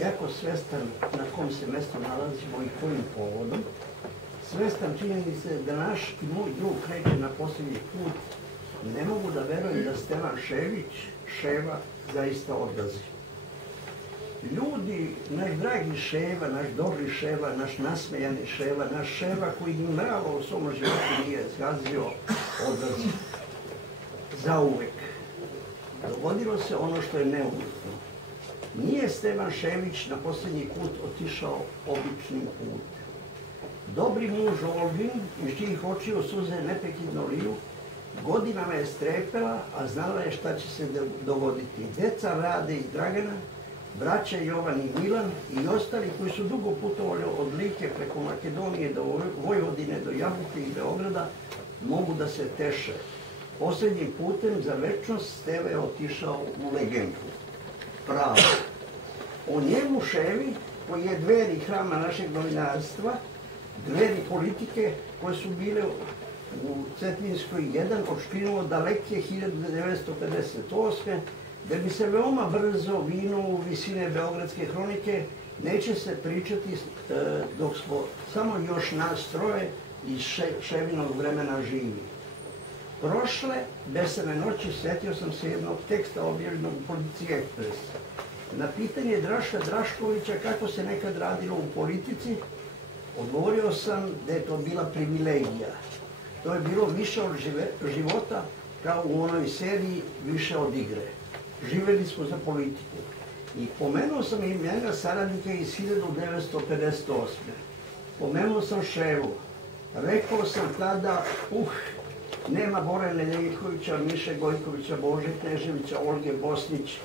jako svestan na kom se mesto nalazimo i kojim povodom, svestan činjenice da naš i moj drug kreće na posljednji put, ne mogu da verujem da Stevan Šević, Ševa, zaista odlazi. Ljudi, naš dragi Ševa, naš dobri Ševa, naš nasmejani Ševa, naš Ševa koji ni mrava u svom životu nije zgazio, odlazi. Zauvek. Dogodilo se ono što je neumjetno. Nije Stevan Šević na posljednji put otišao običnim putem. Dobri muž Olgin, iz čijih očiju suze neprekidno liju, godinama je strepela, a znala je šta će se dogoditi. Deca Rade i Dragana, braća Jovan i Milan i ostali koji su dugo putovali od Like preko Makedonije do Vojvodine, do Jabuke i Beograda, mogu da se teše. Posljednjim putem za večnost Steva je otišao u legendu. Pravo. O njemu Ševi, koji je dveri hrama našeg novinarstva, dveri politike koje su bile u Cetinskoj 1 odškrinuo daleke 1958. da bi se veoma brzo vinuo u visine Beogradske hronike, neće se pričati dok smo samo još nas troje iz Ševinog vremena živi. Prošle besane noći sjetio sam se jednog teksta objavljenog u Politici Ekspres. Na pitanje Draša Draškovića kako se nekad radilo u politici, odgovorio sam da je to bila privilegija. To je bilo više od života, kao u onoj seriji više od igre. Živeli smo za politiku. I pomenuo sam imena saradnika iz 1958. Pomenuo sam Ševu. Rekao sam tada, nema Bore Nedeljkovića, Miše Gojkovića, Bože Kneževića, Olge Bosnić,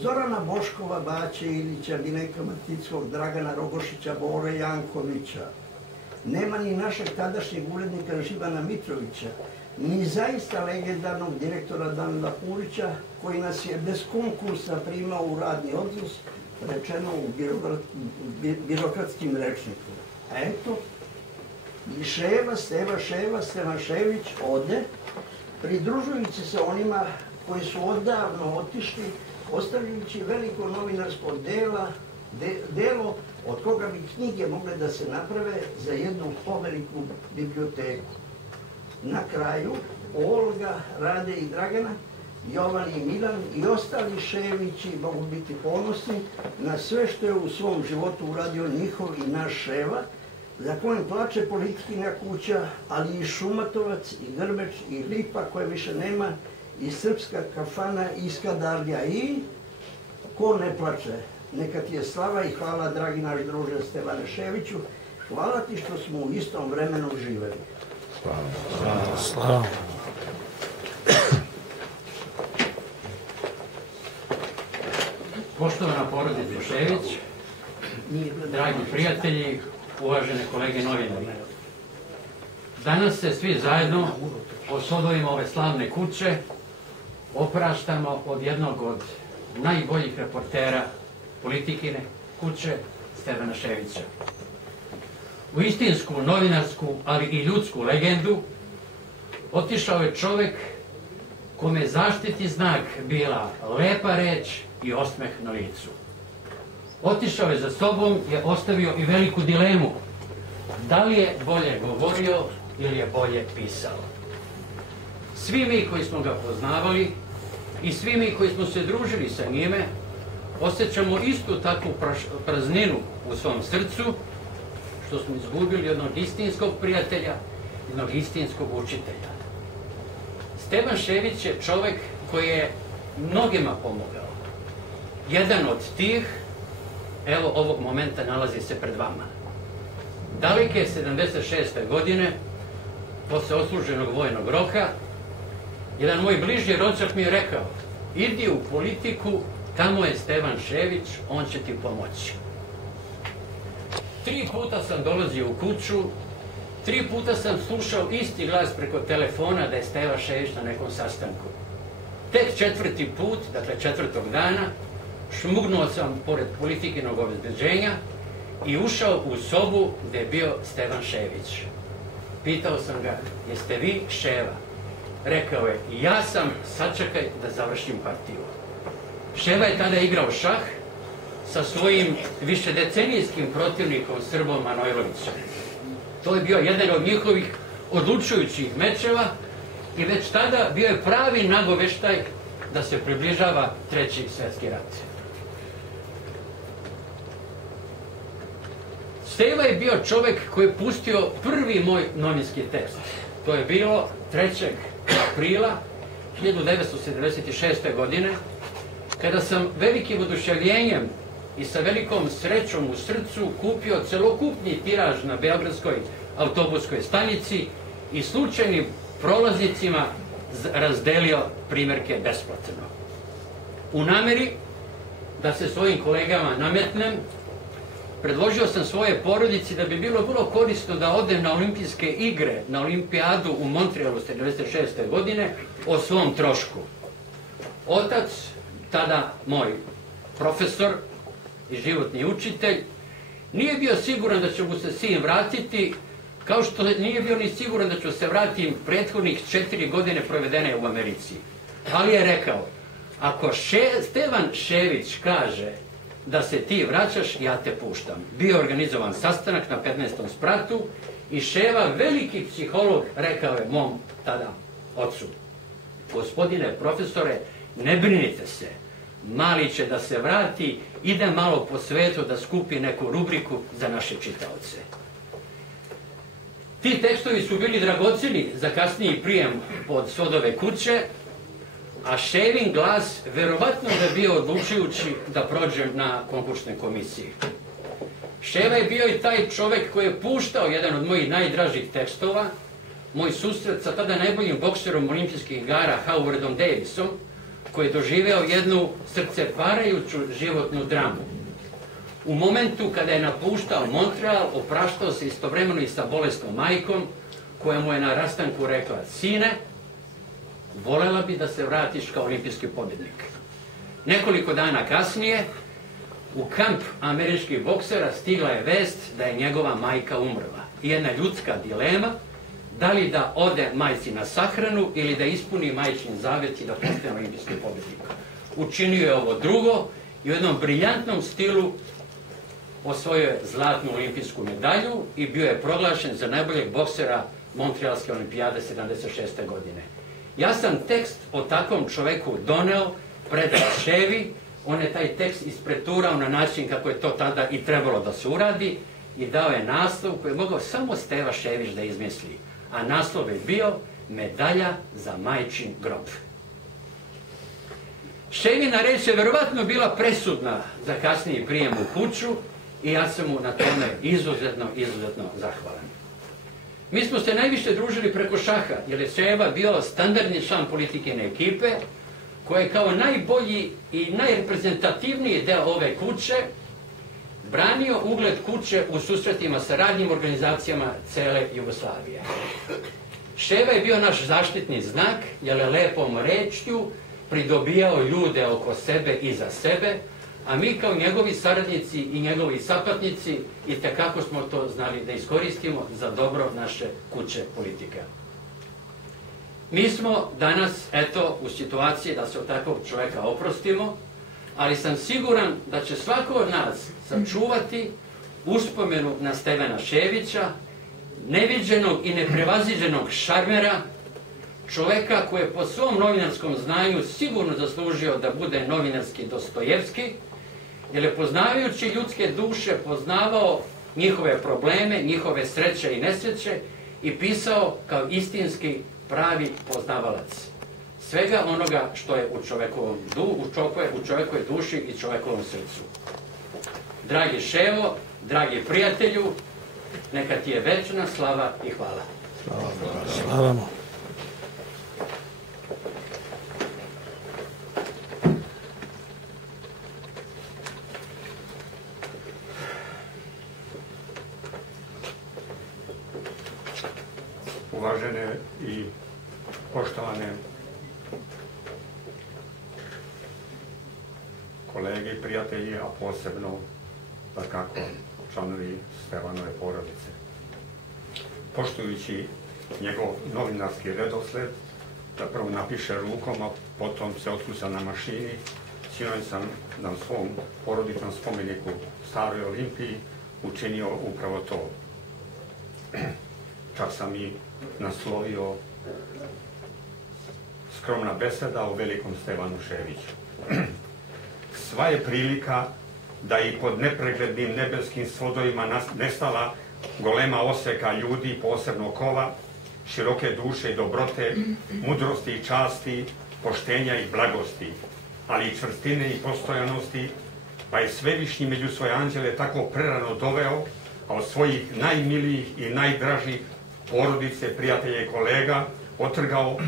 Zorana Boškova, Baće Ilića, Bineka Matickog, Dragana Rogošića, Bore Jankovića. Nema ni našeg tadašnjeg urednika Živana Mitrovića, ni zaista legendarnog direktora Danila Purića, koji nas je bez konkursa primao u radni odnos, rečeno u birokratskim rečnikom. A eto, i Ševa, Stevan Šević ode, pridružujući se onima koji su odavno otišli, ostavljajući veliko novinarsko delo od koga bi knjige mogle da se naprave za jednu poveliku biblioteku. Na kraju, Olga, Rade i Dragana, Jovan i Milan i ostali Ševići mogu biti ponosni na sve što je u svom životu uradio njihov i naš Ševa, za kojim plače Politikinja kuća, ali i Šumatovac, i Grbeč, i Lipa koje više nema, i Srpska kafana, i Skadarlja, i ko ne plače. Neka ti je slava i hvala, dragi naš druže Stevane Ševiću. Hvala ti što smo u istom vremenu živeli. Slava. Poštovana porodica Šević, dragi prijatelji, uvažene kolege novinari. Danas se svi zajedno osodojimo ove slavne kuće, opraštamo od jednog od najboljih reportera Politikine kuće, Stevana Ševića. U istinsku, novinarsku, ali i ljudsku legendu otišao je čovek kome je zaštitni znak bila lepa reč i osmeh na licu. Otišao je za sobom, je ostavio i veliku dilemu. Da li je bolje govorio ili je bolje pisao? Svi mi koji smo ga poznavali i svi mi koji smo se družili sa njime osjećamo istu takvu prazninu u svom srcu, što smo izgubili jednog istinskog prijatelja, jednog istinskog učitelja. Stevan Šević je čovek koji je mnogima pomogao. Jedan od tih, evo ovog momenta nalazi se pred vama. Daleke 76. godine, posle odsluženog vojnog roka, jedan moj bliži rođak mi je rekao: idi u politiku, tamo je Stevan Šević, on će ti pomoći. 3 puta sam dolazio u kuću, 3 puta sam slušao isti glas preko telefona da je Stevan Šević na nekom sastanku. Tek 4. put, dakle 4. dana, šmugnuo sam pored Politikinog obezbeđenja i ušao u sobu gde je bio Stevan Šević. Pitao sam ga: jeste vi Ševa? Rekao je: ja sam, sačekaj da završim partiju. Ševa je tada igrao šah sa svojim višedecenijskim protivnikom Srbom Manojlovićem. To je bio jedan od njihovih odlučujućih mečeva i već tada bio je pravi nagoveštaj da se približava Treći svjetski rat. Steva je bio čovjek koji je pustio prvi moj novinski tekst. To je bilo 3. aprila 1976. godine, kada sam velikim oduševljenjem i sa velikom srećom u srcu kupio celokupni tiraž na Beogradskoj autobuskoj stanici i slučajnim prolaznicima razdelio primjerke besplatno. U nameri da se svojim kolegama nametnem, predložio sam svoje porodici da bi bilo vrlo korisno da odem na olimpijske igre, na olimpijadu u Montrealu 1996. godine o svom trošku. Otac, tada moj profesor i životni učitelj, nije bio siguran da će mu se sin vratiti, kao što nije bio ni siguran da ću se vratim prethodnih 4 godine provedene u Americi. Ali je rekao, ako Stevan Šević kaže da se ti vraćaš, ja te puštam. Bio organizovan sastanak na 15. spratu i Ševa, veliki psiholog, rekao je mom tada ocu: gospodine profesore, ne brinite se, mali će da se vrati, ide malo po svetu da skupi neku rubriku za naše čitaoce. Ti tekstovi su bili dragoceni za kasniji prijem pod Sodove kuće, a Ševin glas verovatno da je bio odlučujući da prođem na konkursnoj komisiji. Ševa je bio i taj čovjek koji je puštao jedan od mojih najdražih tekstova, moj susret sa tada najboljim bokserom olimpijskih igara Howardom Davisom, koji je doživeo jednu srceparajuću životnu dramu. U momentu kada je napuštao Montreal, opraštao se istovremeno i sa bolesnom majkom, koja mu je na rastanku rekla: sine, volela bi da se vratiš kao olimpijski pobjednik. Nekoliko dana kasnije, u kamp američkih boksera stigla je vest da je njegova majka umrla. Jedna ljudska dilema, da li da ode majci na sahranu ili da ispuni majčin zavet i da postane olimpijski pobjednik. Učinio je ovo drugo i u jednom briljantnom stilu osvojio je zlatnu olimpijsku medalju i bio je proglašen za najboljeg boksera Montrealske olimpijade 1976. godine. Ja sam tekst o takvom čoveku doneo, predao Ševi, on je taj tekst ispreturao na način kako je to tada i trebalo da se uradi i dao je naslov koji je mogao samo Steva Šević da izmisli, a naslov je bio Medalja za majčin grob. Ševina reč je verovatno bila presudna za kasniji prijem u kuću i ja sam mu na tome izuzetno zahvalan. Mi smo se najviše družili preko šaha, jer je Ševa bio standardni član politikine ekipe, koji je kao najbolji i najreprezentativniji deo ove kuće branio ugled kuće u susretima sa radnim organizacijama cele Jugoslavije. Ševa je bio naš zaštitni znak, jer je lepom rečju pridobijao ljude oko sebe i za sebe, a mi kao njegovi saradnici i njegovi sapatnici itekako smo to znali da iskoristimo za dobro naše kuće politika. Mi smo danas, eto, u situaciji da se od takvog čovjeka oprostimo, ali sam siguran da će svako od nas sačuvati uspomenu na Stevana Ševića, neviđenog i neprevaziđenog šarmera, čovjeka koji je po svom novinarskom znanju sigurno zaslužio da bude novinarski Dostojevski, jer je poznavajući ljudske duše poznavao njihove probleme, njihove sreće i nesreće i pisao kao istinski pravi poznavalac svega onoga što je u čovjekovoj duši i čovjekovom srcu. Dragi Ševo, dragi prijatelju, neka ti je večna slava i hvala. Slava mu. Uvažene i poštovane kolege i prijatelji, a posebno kako članovi Stevanove porodice. Poštujući njegov novinarski redosled, da prvo napiše rukom, a potom se otkuca na mašini, sinoć sam na svom porodičnom spomeniku Staroj Olimpiji učinio upravo to. Čak sam i naslovio skromna beseda o velikom Stevanu Ševiću. Sva je prilika da i pod nepreglednim nebeskim svodovima nestala golema oseka ljudi, posebno kova, široke duše i dobrote, mudrosti i časti, poštenja i blagosti, ali i čvrstine i postojanosti, pa je Svevišnji među svoje anđele tako prerano doveo, a od svojih najmilijih i najdražih porodice, prijatelja i kolega otrgao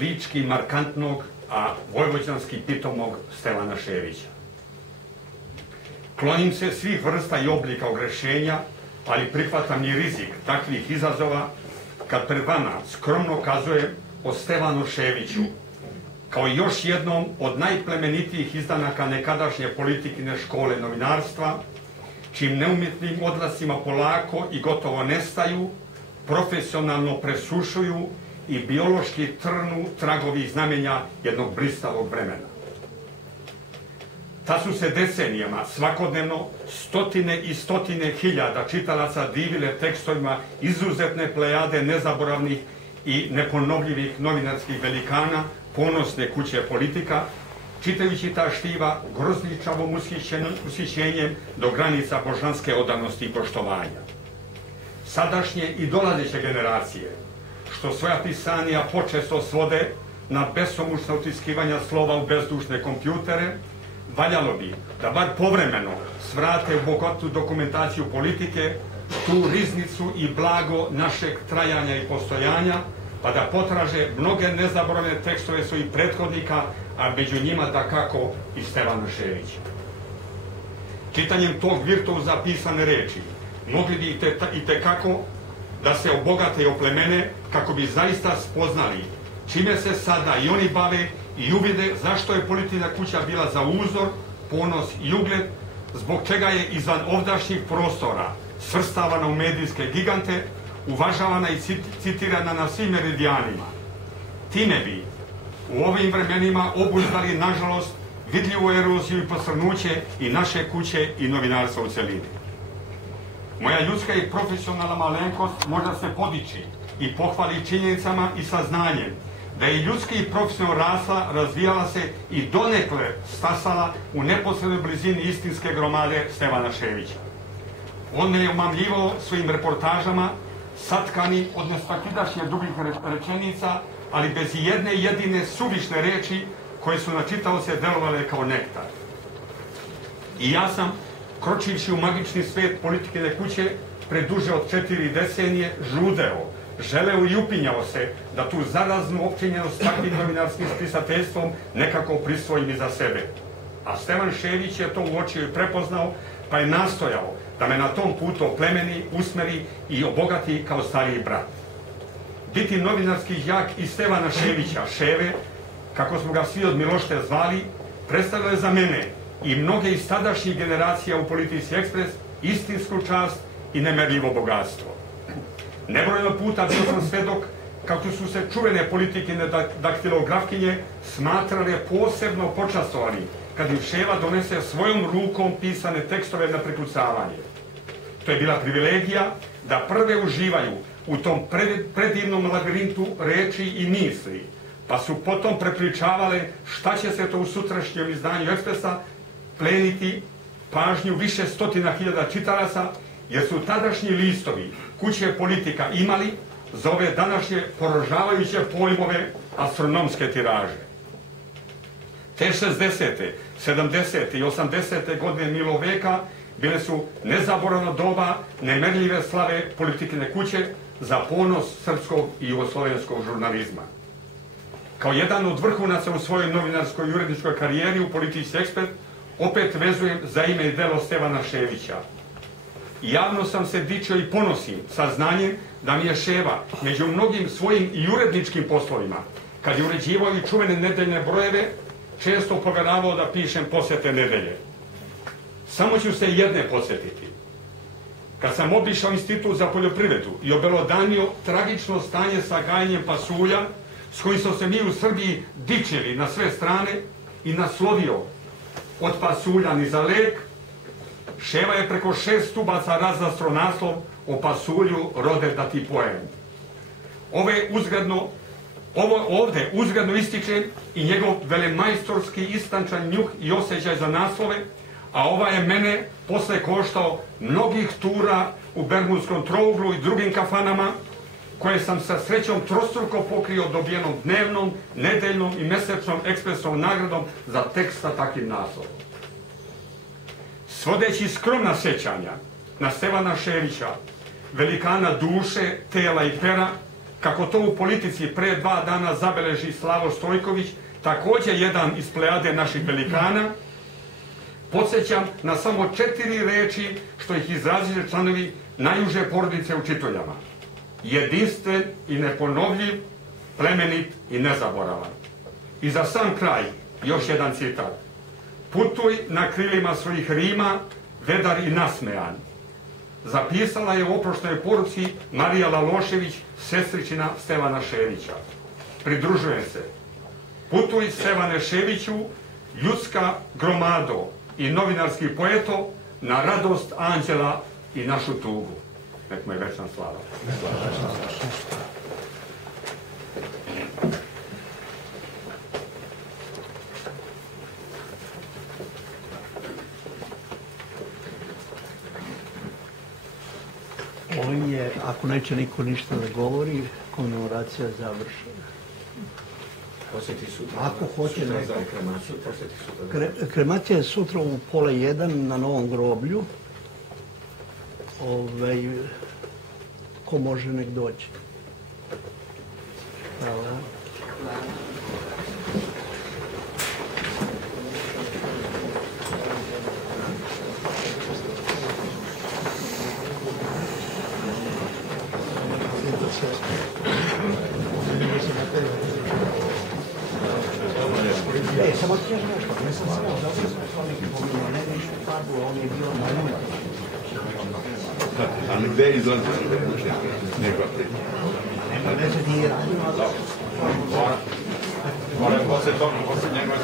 lički markantnog, a vojvođanski pitomog Stevana Ševića. Klonim se svih vrsta i oblika ogrešenja, ali prihvatam i rizik takvih izazova kad pred vama skromno kazujem o Stevanu Ševiću, kao još jednom od najplemenitijih izdanaka nekadašnje politikine škole novinarstva, čim neumjetnim odlascima polako i gotovo nestaju, profesionalno presušuju i biološki trnu tragovi znamenja jednog blistavog vremena. Ta su se decenijama svakodnevno stotine i stotine hiljada čitalaca divile tekstovima izuzetne plejade nezaboravnih i neponovljivih novinarskih velikana, ponosne kuće Politika, čitajući ta štiva grozničavom ushićenjem do granica božanske odanosti i poštovanja. Sadašnje i dolazeće generacije, što svoja pisanja počesto svode na besomučna utiskivanja slova u bezdušne kompjutere, valjalo bi da bar povremeno svrate u bogatu dokumentaciju politike, tu riznicu i blago našeg trajanja i postojanja, pa da potraže mnoge nezaboravne tekstove svojih prethodnika, a među njima dakako i Stevana Ševića. Čitanjem tog virtuoza pisane reči mogli bi i tekako da se obogate i oplemene kako bi zaista spoznali čime se sada i oni bave i uvide zašto je Politina kuća bila za uzor, ponos i ugled, zbog čega je izvan ovdašnjih prostora svrstavana u medijske gigante, uvažavana i citirana na svim meridijanima. Time bi u ovim vremenima obuzdali, nažalost, vidljivu eroziju i posrnuće i naše kuće i novinarstva u celini. Moja ljudska i profesionalna malenkost možda se podiči i pohvali činjenicama i saznanjem da je ljudski i profesionalno rasla, razvijala se i donekle stasala u neposrednoj blizini istinske gromade Stevana Ševića. On me je omamljivao svojim reportažama, satkani od nesvakidašnje dugih rečenica, ali bez jedne jedine suvišne reči koje su na čitaoce delovale kao nektar. I ja sam, kročivši u magični svet Politikine kuće, preduže od 4 decenije žudeo, želeo i upinjao se da tu zaraznu opčinjenost takvim novinarskim spisateljstvom nekako prisvojim i za sebe. A Stevan Šević je to uočio i prepoznao, pa je nastojao da me na tom putu oplemeni, usmeri i obogati kao stariji brat. Biti novinarski jak i Stevana Ševića, Ševe, kako smo ga svi od Milošte zvali, predstavljalo je za mene i mnoge iz tadašnjih generacija u Politici Ekspres istinsku čast i nemerljivo bogatstvo. Nebrojeno puta bio sam svedok kako su se čuvene politikine daktilografkinje smatrale posebno počastovani kad im Ševa donese svojom rukom pisane tekstove na prekucavanje. To je bila privilegija da prve uživaju u tom predivnom labirintu reči i misli, pa su potom prepričavale šta će se to u sutrašnjem izdanju Ekspresa pleniti pažnju više stotina hiljada čitalaca, jer su tadašnji listovi kuće Politika imali za ove današnje poražavajuće pojmove astronomske tiraže. Te 60., 70. i 80. godine minulog veka bile su nezaboravno doba nemerljive slave Politikine kuće za ponos srpskog i jugoslovenskog žurnalizma. Kao jedan od vrhunaca u svojoj novinarskoj i uredničkoj karijeri u Politici Ekspres opet vezujem za ime i delo Stevana Ševića. Javno sam se dičio i ponosim saznanjem da mi je Ševa među mnogim svojim i uredničkim poslovima, kad je uređivao i čuvene nedeljne brojeve, često poveravao da pišem posjete nedelje. Samo ću se jedne podsjetiti. Kad sam obišao Institut za poljoprivredu i obelodanio tragično stanje sa gajenjem pasulja, s kojim smo se mi u Srbiji dičili na sve strane, i naslovio od pasulja ni za lek, Ševa je preko 6 stubaca razastro naslov o pasulju rode da ti pojem. Ovde uzgredno ističe i njegov velemajstorski istančan njuh i osjećaj za naslove, a ova je mene posle koštao mnogih tura u Bermudskom trouglu i drugim kafanama, koje sam sa srećom trostruko pokrio dobijenom dnevnom, nedeljnom i mesečnom ekspresnom nagradom za tekst sa takvim naslovom. Svodeći skromna sećanja na Stevana Ševića, velikana duše, tela i pera, kako to u politici pre 2 dana zabeleži Slavo Stojković, također jedan iz plejade naših velikana, podsjećam na samo 4 reči što ih izrazili članovi najuže porodice u Čitoljama. Jedinstven i neponovljiv, plemenit i nezaboravan. I za sam kraj još jedan citat. Putuj na krilima svojih rima, vedar i nasmejan. Zapisala je u oprošnoj poruci Marija Lalošević, sestričina Stevana Ševića. Pridružujem se. Putuj, Stevane Ševiću, ljudska gromado i novinarski poeto, na radost anđela i našu tugu. Nek mu je večna slava. Ovim je, ako neće niko ništa da govori, komemoracija završena. Ako hoće neko... Kremacija je sutra u 12:30 na Novom groblju. Ko može nek dođe. Hvala. Samo ti kažem nešto, ne sam samo zato smo s vami pominjali, ne više Pablo, on je bio na njima. Ali gde izlazi? Nema veze, nije radio. Moram posle toga, posle njega.